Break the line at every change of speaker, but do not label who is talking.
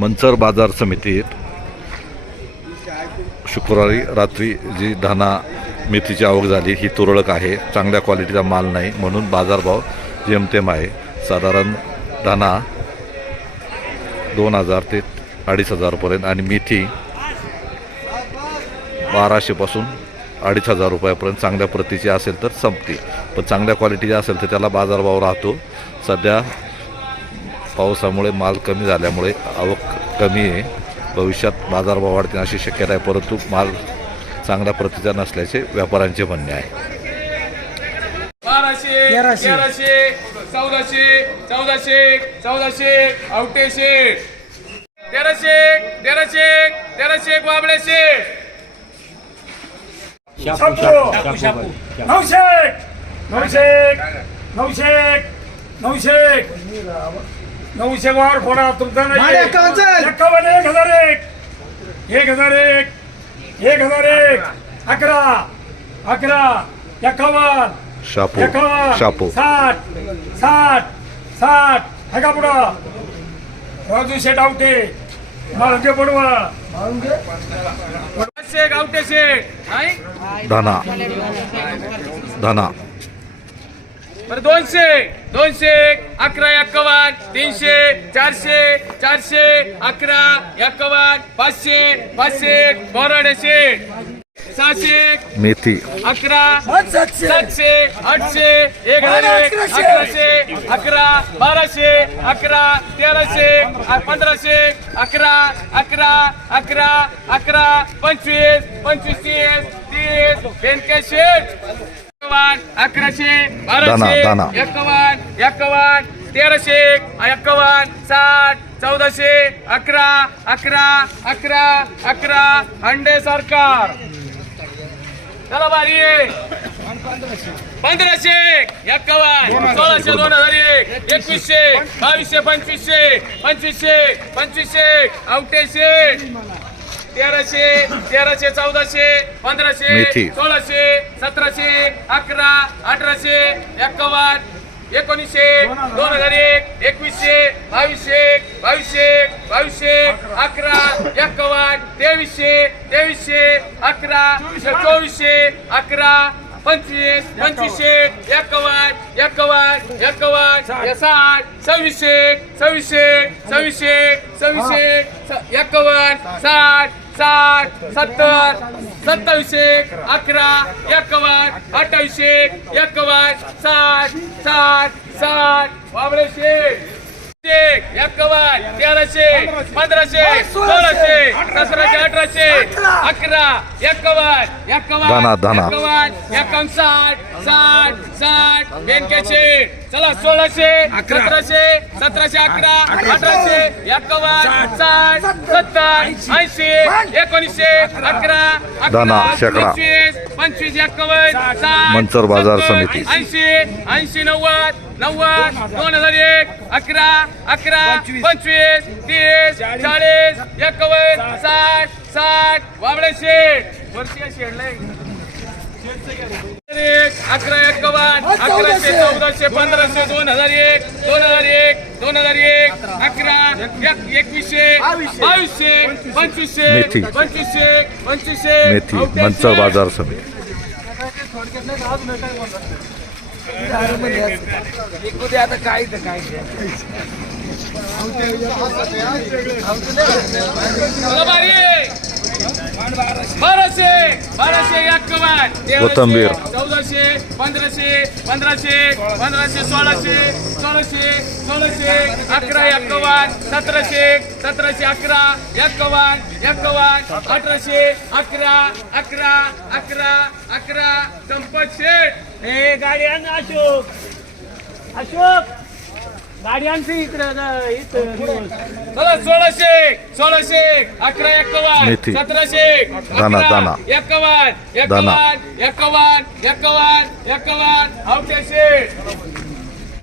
मंचर बाजार समितीत शुक्रवारी रात्री जी धाना मेथीची आवक झाली ही तुरळक आहे. चांगल्या क्वालिटीचा माल नाही म्हणून बाजारभाव जेमतेम आहे. साधारण धाना दोन हजार ते अडीच हजारपर्यंत आणि मेथी बाराशेपासून अडीच हजार रुपयापर्यंत चांगल्या प्रतीची असेल तर संपते पण चांगल्या क्वालिटीची असेल तर त्याला बाजारभाव राहतो. सध्या पावसामुळे माल कमी झाल्यामुळे आवक कमी आहे. भविष्यात बाजारभाव वाढतील अशी शक्यता आहे परंतु माल चांगल्या प्रतीचा नसल्याचे व्यापाऱ्यांचे म्हणणे आहे.
तेराशे.
चौदाशे चौदाशे चौदाशे अवटेशे तेराशे तेराशे तेराशे बाबळेशे.
शापू शापू नऊशे नऊशे नऊशे नऊशे नऊशे वार फोडा तुमचा नाही. एकावन्न एक हजार एक. एक हजार एक. एक हजार एक. अकरा. अकरा. एकावन्न.
शापू.
एकावन्न.
शापू.
साठ. साठ. साठ. है का पुढं. राजू शेट आवटे. मालके पडवा
पाचशे गावटेशे नाही
धाना. धाना.
बरं दोनशे दोनशे अकरा एक्कावन्न तीनशे चारशे चारशे अकरा एक्कावन्न पाचशे पाचशे बोराडेशे सहाशे
मेथी.
अकरा सातशे. आठशे एक हजार अकराशे. अकरा बाराशे अकरा तेराशे पंधराशे अकरा अकरा अकरा अकरा पंचवीस पंचवीस तीस तीस बेनकेशे अकराशे बाराशे
दाना.
एक्कावन्न एक्कावन्न तेराशे एक्कावन्न साठ चौदाशे अकरा अकरा अकरा अकरा अंडे सरकार. चला बारी पंधराशे एक्कावन्न सोळाशे दोन हजार एक. एकवीसशे बावीसशे पंचवीसशे पंचवीसशे पंचवीसशे अवटेशे तेराशे तेराशे चौदाशे पंधराशे. सोळाशे सतराशे अकरा अठराशे एक्कावन्न एकोणीसशे दोन हजार एक एकवीसशे बावीसशे बावीसशे बावीसशे अकरा एक्कावन्न तेवीसशे तेवीसशे अकरा चोवीसशे अकरा पंचवीस पंचवीसशे एक्कावन्न एक्कावन्न एक्कावन्न साठ. सव्वीसशे सव्वीसशे सव्वीसशे सव्वीसशे एक्कावन्न साठ. साठ सत्तर. सत्तावीसशे अकरा. एक्कावन्न अठ्ठावीसशे एक्कावन्न साठ साठ साठ. बाबरेशे एक्कावन्न तेराशे पंधराशे सोळाशे सतराशे अठराशे अकरा एक्कावन्न एक्कावन्न
दाना, दाना.
एक्कावन्न एकावन्न साठ साठ साठ बेनकेशे चला सोळाशे सतराशे सतराशे अकरा अठराशे एक्कावन्न साठ. सत्तर ऐंशी. एकोणीसशे अकरा.
दाना,
अकरा.
शेकडा.
पंचवीस पंचवीस एक्कावन्न साठ.
मंचर बाजार समिती.
ऐंशी ऐंशी नव्वद नव्वद दोन हजार एक अकरा अकरा पंचवीस. तीस चाळीस. एकावन्न साठ. साठ वाबडे शेठ वर्षीय शेडलंय एक, अकरा एक्कावन्न अकराशे चौदाशे पंधराशे दोन हजार एक दोन हजार एक दोन हजार एक अकरा एक एकवीसशे बावीसशे पंचवीसशे
मेथी.
पंचवीसशे पंचवीसशे.
मंचर बाजार समिती
चला बारी बाराशे बाराशे एक्कावन्न
कोथिंबीर.
चौदाशे पंधराशे पंधराशे पंधराशे सोळाशे सोळाशे सोळाशे अकरा एक्कावन्न सतराशे सतराशे अकरा एक्कावन्न एक्कावन्न अठराशे अकरा अकरा अकरा अकरा संपत शेठ.
हे गाडी आण अशोक? अशोक? गाडी आणते इकडं इथं
चला सोळाशे सोळाशे अकरा एक्कावन्न
मेथी.
सतराशे
दाना,
अकरा,
दाना.
एक्कावन्न
दाना.
एक्कावन्न एक्कावन्न एक्कावन्न अवट्याशे